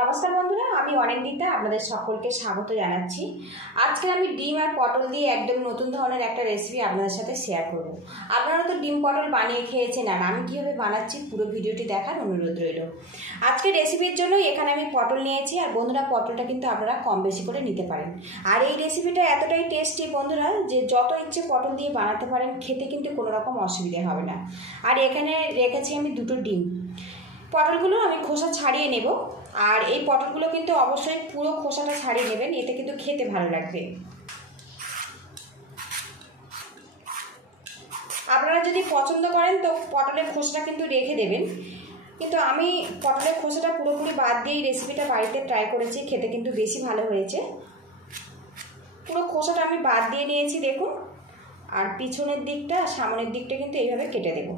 নমস্কার বন্ধুরা, আমি অনিন্দিতা আপনাদের সকলকে স্বাগত জানাচ্ছি। আজকে আমি ডিম আর পটল দিয়ে একদম নতুন ধরনের একটা রেসিপি আপনাদের সাথে শেয়ার করব। আপনারা তো ডিম পটল বানিয়ে খেয়েছেন, আর আমি কীভাবে বানাচ্ছি পুরো ভিডিওটি দেখার অনুরোধ রইল। আজকে রেসিপির জন্য এখানে আমি পটল নিয়েছি, আর বন্ধুরা পটলটা কিন্তু আপনারা কম বেশি করে নিতে পারেন। আর এই রেসিপিটা এতটাই টেস্টি বন্ধুরা যে যত ইচ্ছে পটল দিয়ে বানাতে পারেন, খেতে কিন্তু কোনো রকম অসুবিধা হবে না। আর এখানে রেখেছি আমি দুটো ডিম। পটলগুলো আমি খোসা ছাড়িয়ে নেব, আর এই পটলগুলো কিন্তু অবশ্যই পুরো খোসাটা ছাড়িয়ে নেবেন, এতে কিন্তু খেতে ভালো লাগবে। আপনারা যদি পছন্দ করেন তো পটলের খোসাটা কিন্তু রেখে দেবেন, কিন্তু আমি পটলের খোসাটা পুরোপুরি বাদ দিয়ে এই রেসিপিটা বাড়িতে ট্রাই করেছি, খেতে কিন্তু বেশি ভালো হয়েছে। পুরো খোসাটা আমি বাদ দিয়ে নিয়েছি দেখুন, আর পিছনের দিকটা সামনের দিকটা কিন্তু এইভাবে কেটে দেব।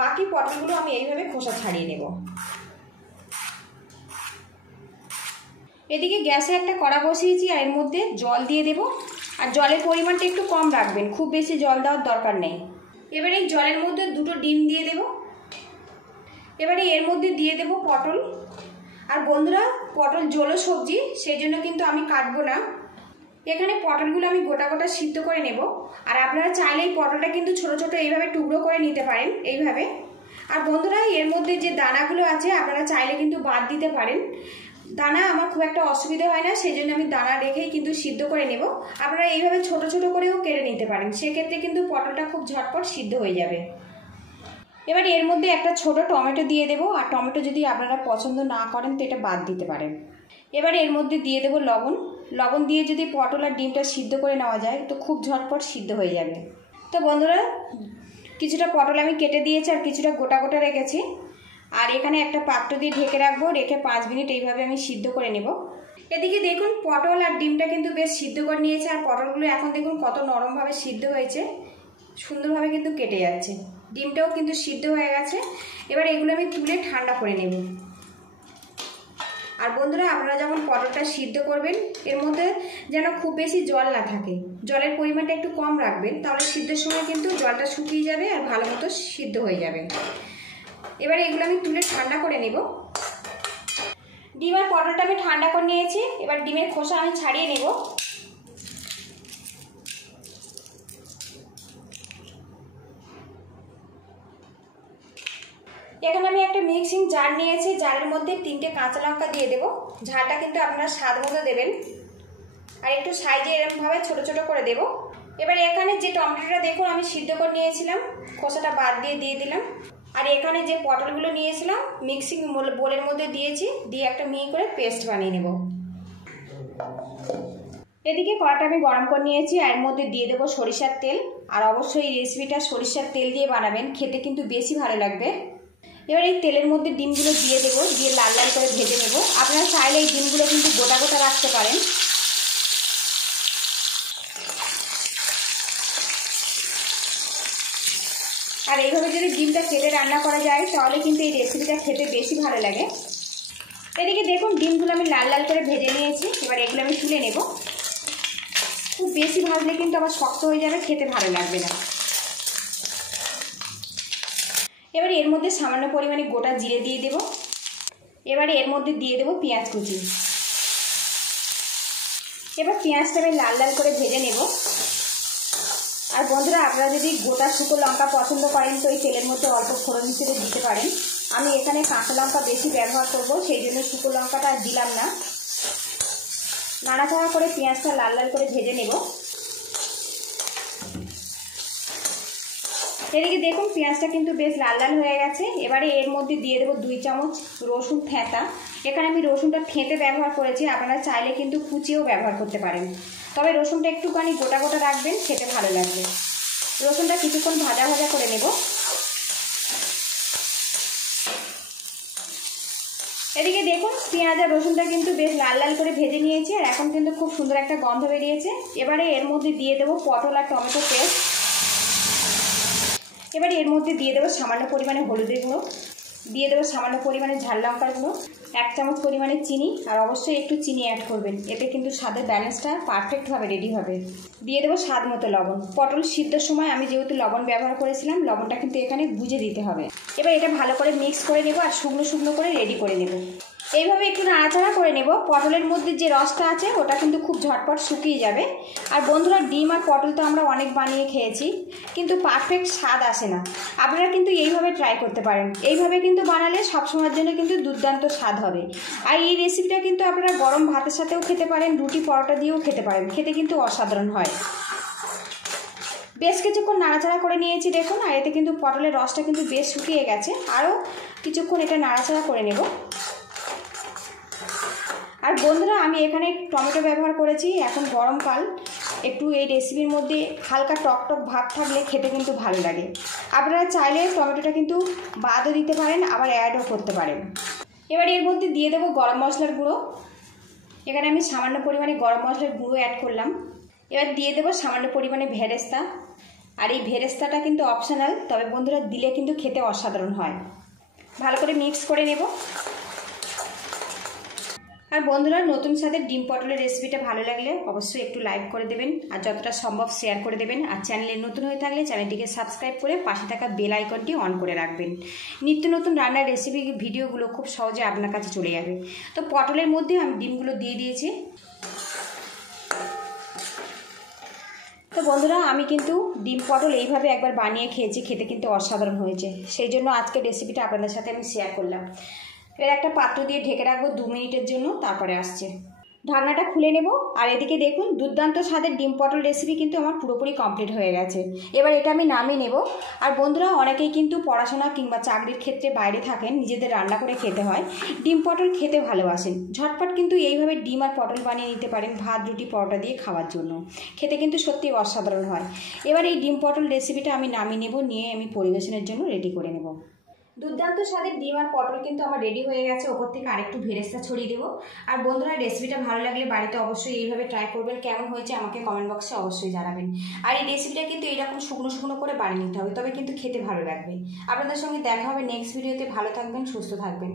বাকি পটলগুলো আমি এইভাবে খোসা ছাড়িয়ে নেব। এদিকে গ্যাসে একটা কড়া বসিয়েছি, আর এর মধ্যে জল দিয়ে দেব। আর জলের পরিমাণটা একটু কম রাখবেন, খুব বেশি জল দেওয়ার দরকার নেই। এবারে এই জলের মধ্যে দুটো ডিম দিয়ে দেব। এবারে এর মধ্যে দিয়ে দেব পটল। আর বন্ধুরা পটল জলো সবজি, সেই জন্য কিন্তু আমি কাটবো না। এখানে পটলগুলো আমি গোটা গোটা সিদ্ধ করে নেব। আর আপনারা চাইলে এই পটলটা কিন্তু ছোট ছোট এইভাবে টুকরো করে নিতে পারেন এইভাবে। আর বন্ধুরা এর মধ্যে যে দানাগুলো আছে আপনারা চাইলে কিন্তু বাদ দিতে পারেন। দানা আমার খুব একটা অসুবিধা হয় না, সেই জন্য আমি দানা রেখেই কিন্তু সিদ্ধ করে নেব। আপনারা এইভাবে ছোট ছোট করেও কেটে নিতে পারেন, সেক্ষেত্রে কিন্তু পটলটা খুব ঝটপট সিদ্ধ হয়ে যাবে। এবার এর মধ্যে একটা ছোট টমেটো দিয়ে দেব, আর টমেটো যদি আপনারা পছন্দ না করেন তো এটা বাদ দিতে পারেন। এবার এর মধ্যে দিয়ে দেব লবণ। লবণ দিয়ে যদি পটল আর ডিমটা সিদ্ধ করে নেওয়া যায় তো খুব ঝটপট সিদ্ধ হয়ে যাবে। তো বন্ধুরা কিছুটা পটল আমি কেটে দিয়েছি, আর কিছুটা গোটা গোটা রেখেছি। আর এখানে একটা পাত্র দিয়ে ঢেকে রাখবো, রেখে 5 মিনিট এইভাবে আমি সিদ্ধ করে নেব। এদিকে দেখুন পটল আর ডিমটা কিন্তু বেশ সিদ্ধ করে নিয়েছে, আর পটলগুলো এখন দেখুন কত নরমভাবে সিদ্ধ হয়েছে, সুন্দরভাবে কিন্তু কেটে যাচ্ছে। ডিমটাও কিন্তু সিদ্ধ হয়ে গেছে। এবার এগুলো আমি তুলে ঠান্ডা করে নেব। আর বন্ধুরা আপনারা যখন পটলটা সিদ্ধ করবেন এর মধ্যে যেন খুব বেশি জল না থাকে, জলের পরিমাণটা একটু কম রাখবেন, তাহলে সিদ্ধের সময় কিন্তু জলটা শুকিয়ে যাবে আর ভালো মতো সিদ্ধ হয়ে যাবে। এবারে এগুলো আমি তুলে ঠান্ডা করে নেব। ডিম আর পটলটা আমি ঠান্ডা করে নিয়েছি, এবার ডিমের খোসা আমি ছাড়িয়ে নেব। এখানে আমি একটা মিক্সিং জার নিয়েছি, জারের মধ্যে 3টে কাঁচা লঙ্কা দিয়ে দেব। ঝালটা কিন্তু আপনারা স্বাদ মতো দেবেন, আর একটু সাইজে এরকমভাবে ছোট ছোট করে দেব। এবার এখানে যে টমেটোটা দেখুন আমি সিদ্ধ করে নিয়েছিলাম, খোসাটা বাদ দিয়ে দিলাম। আর এখানে যে পটলগুলো নিয়েছিলাম মিক্সিং বোলের মধ্যে দিয়েছি, দিয়ে একটা মিহি করে পেস্ট বানিয়ে নেব। এদিকে কড়াটা আমি গরম করে নিয়েছি, আর এর মধ্যে দিয়ে দেবো সরিষার তেল। আর অবশ্যই এই রেসিপিটা সরিষার তেল দিয়ে বানাবেন, খেতে কিন্তু বেশি ভালো লাগবে। এবার এই তেলের মধ্যে ডিমগুলো দিয়ে দেবো, দিয়ে লাল লাল করে ভেজে নেব। আপনারা চাইলে এই ডিমগুলো কিন্তু গোটা গোটা রাখতে পারেন। আর এইভাবে যদি ডিমটা কেটে রান্না করা যায় তাহলে কিন্তু এই রেসিপিটা খেতে বেশি ভালো লাগে। এদিকে দেখুন ডিমগুলো আমি লাল লাল করে ভেজে নিয়েছি, এবার এগুলো আমি তুলে নেব। খুব বেশি ভাজলে কিন্তু আবার শক্ত হয়ে যাবে, খেতে ভালো লাগবে না। এবারে এর মধ্যে সামান্য পরিমাণে গোটা জিরে দিয়ে দেব। এবারে এর মধ্যে দিয়ে দেব পেঁয়াজ কুচি। এবার পেঁয়াজটা আমি লাল লাল করে ভেজে নেব। আর বন্ধুরা আপনারা যদি গোটা শুকনো লঙ্কা পছন্দ করেন তো এই তেলের মধ্যে অল্প ফোড়ন হিসেবে দিতে পারেন। আমি এখানে কাঁচা লঙ্কা বেশি ব্যবহার করব, সেই জন্য শুকনো লঙ্কাটা দিলাম না। নাড়াচাড়া করে পেঁয়াজটা লাল লাল করে ভেজে নেব। এদিকে দেখুন পেঁয়াজটা কিন্তু বেশ লাল লাল হয়ে গেছে। এবারে এর মধ্যে দিয়ে দেবো 2 চামচ রসুন থেঁতা। এখানে আমি রসুনটা থেঁতে ব্যবহার করেছি, আপনারা চাইলে কিন্তু কুচিয়েও ব্যবহার করতে পারেন, তবে রসুনটা একটুখানি গোটা গোটা রাখবেন, খেতে ভালো লাগবে। রসুনটা কিছুক্ষণ ভাজা ভাজা করে নেব। এদিকে দেখুন পেঁয়াজ আর রসুনটা কিন্তু বেশ লাল লাল করে ভেজে নিয়েছি, আর এখন কিন্তু খুব সুন্দর একটা গন্ধ বেরিয়েছে। এবারে এর মধ্যে দিয়ে দেবো পটল আর টমেটো পেস্ট। এবারে এর মধ্যে দিয়ে দেবো সামান্য পরিমাণে হলুদের গুঁড়ো, দিয়ে দেবো সামান্য পরিমাণে ঝাল লঙ্কার গুঁড়ো, 1 চামচ পরিমাণে চিনি, আর অবশ্যই একটু চিনি অ্যাড করবেন, এতে কিন্তু স্বাদের ব্যালেন্সটা পারফেক্টভাবে রেডি হবে। দিয়ে দেবো স্বাদ মতো লবণ। পটল সিদ্ধর সময় আমি যেহেতু লবণ ব্যবহার করেছিলাম, লবণটা কিন্তু এখানে বুঝে দিতে হবে। এবার এটা ভালো করে মিক্স করে নেব আর শুকনো শুকনো করে রেডি করে নেব। এইভাবে একটু নাড়াচাড়া করে নেব। পটলের মধ্যে যে রসটা আছে ওটা কিন্তু খুব ঝটপট শুকিয়ে যাবে। আর বন্ধুরা, ডিম আর পটল তো আমরা অনেক বানিয়ে খেয়েছি, কিন্তু পারফেক্ট স্বাদ আসে না। আপনারা কিন্তু এইভাবে ট্রাই করতে পারেন। এইভাবে কিন্তু বানালে সবসময়ের জন্য কিন্তু দুর্দান্ত স্বাদ হবে। আর এই রেসিপিটা কিন্তু আপনারা গরম ভাতের সাথেও খেতে পারেন, রুটি পরোটা দিয়েও খেতে পারেন, খেতে কিন্তু অসাধারণ হয়। বেশ কিছুক্ষণ নাড়াচাড়া করে নিয়েছি দেখুন, আর এতে কিন্তু পটলের রসটা কিন্তু বেশ শুকিয়ে গেছে। আরও কিছুক্ষণ এটা নাড়াচাড়া করে নেব। আর বন্ধুরা, আমি এখানে টমেটো ব্যবহার করেছি। এখন গরমকাল, একটু এই রেসিপির মধ্যে হালকা টকটক ভাব থাকলে খেতে কিন্তু ভালো লাগে। আপনারা চাইলে টমেটোটা কিন্তু বাদও দিতে পারেন, আবার অ্যাডও করতে পারেন। এবার এর মধ্যে দিয়ে দেবো গরম মশলার গুঁড়ো। এখানে আমি সামান্য পরিমাণে গরম মশলার গুঁড়ো অ্যাড করলাম। এবার দিয়ে দেবো সামান্য পরিমাণে ভেরেস্তা। আর এই ভেরেস্তাটা কিন্তু অপশনাল, তবে বন্ধুরা দিলে কিন্তু খেতে অসাধারণ হয়। ভালো করে মিক্স করে নেব। আর বন্ধুরা, নতুন স্বাদের ডিম পটলের রেসিপিটা ভালো লাগলে অবশ্যই একটু লাইক করে দেবেন, আর যতটা সম্ভব শেয়ার করে দেবেন। আর চ্যানেলে নতুন হয়ে থাকলে চ্যানেলটিকে সাবস্ক্রাইব করে পাশে থাকা বেল আইকনটি অন করে রাখবেন। নিত্য নতুন রান্নার রেসিপি ভিডিওগুলো খুব সহজে আপনার কাছে চলে যাবে। তো পটলের মধ্যে আমি ডিমগুলো দিয়ে দিয়েছি। তো বন্ধুরা, আমি কিন্তু ডিম পটল এইভাবে একবার বানিয়ে খেয়েছি, খেতে কিন্তু অসাধারণ হয়েছে। সেই জন্য আজকে রেসিপিটা আপনাদের সাথে আমি শেয়ার করলাম। এর একটা পাত্র দিয়ে ঢেকে রাখবো 2 মিনিটের জন্য, তারপরে আসছে। ঢাকনাটা খুলে নেব। আর এদিকে দেখুন, দুর্দান্ত স্বাদের ডিম পটল রেসিপি কিন্তু আমার পুরোপুরি কমপ্লিট হয়ে গেছে। এবার এটা আমি নামিয়ে নেব। আর বন্ধুরা, অনেকেই কিন্তু পড়াশোনা কিংবা চাকরির ক্ষেত্রে বাইরে থাকেন, নিজেদের রান্না করে খেতে হয়, ডিম পটল খেতে ভালোবাসেন। ঝটপট কিন্তু এইভাবে ডিম আর পটল বানিয়ে নিতে পারেন ভাত, রুটি, পরোটা দিয়ে খাওয়ার জন্য। খেতে কিন্তু সত্যি অসাধারণ হয়। এবার এই ডিম পটল রেসিপিটা আমি নামিয়ে নেব, নিয়ে আমি পরিবেশনের জন্য রেডি করে নেব। দুর্দান্ত স্বাদের ডিম আর পটল কিন্তু আমার রেডি হয়ে গেছে। ওপর থেকে আরেকটু ভেরেস্তা ছড়িয়ে দেবো। আর বন্ধুরা, রেসিপিটা ভালো লাগলে বাড়িতে অবশ্যই এইভাবে ট্রাই করবেন। কেমন হয়েছে আমাকে কমেন্ট বক্সে অবশ্যই জানাবেন। আর এই রেসিপিটা কিন্তু এইরকম শুকনো শুকনো করে বানিয়ে নিতে হবে, তবে কিন্তু খেতে ভালো লাগবে। আপনাদের সঙ্গে দেখা হবে নেক্সট ভিডিওতে। ভালো থাকবেন, সুস্থ থাকবেন।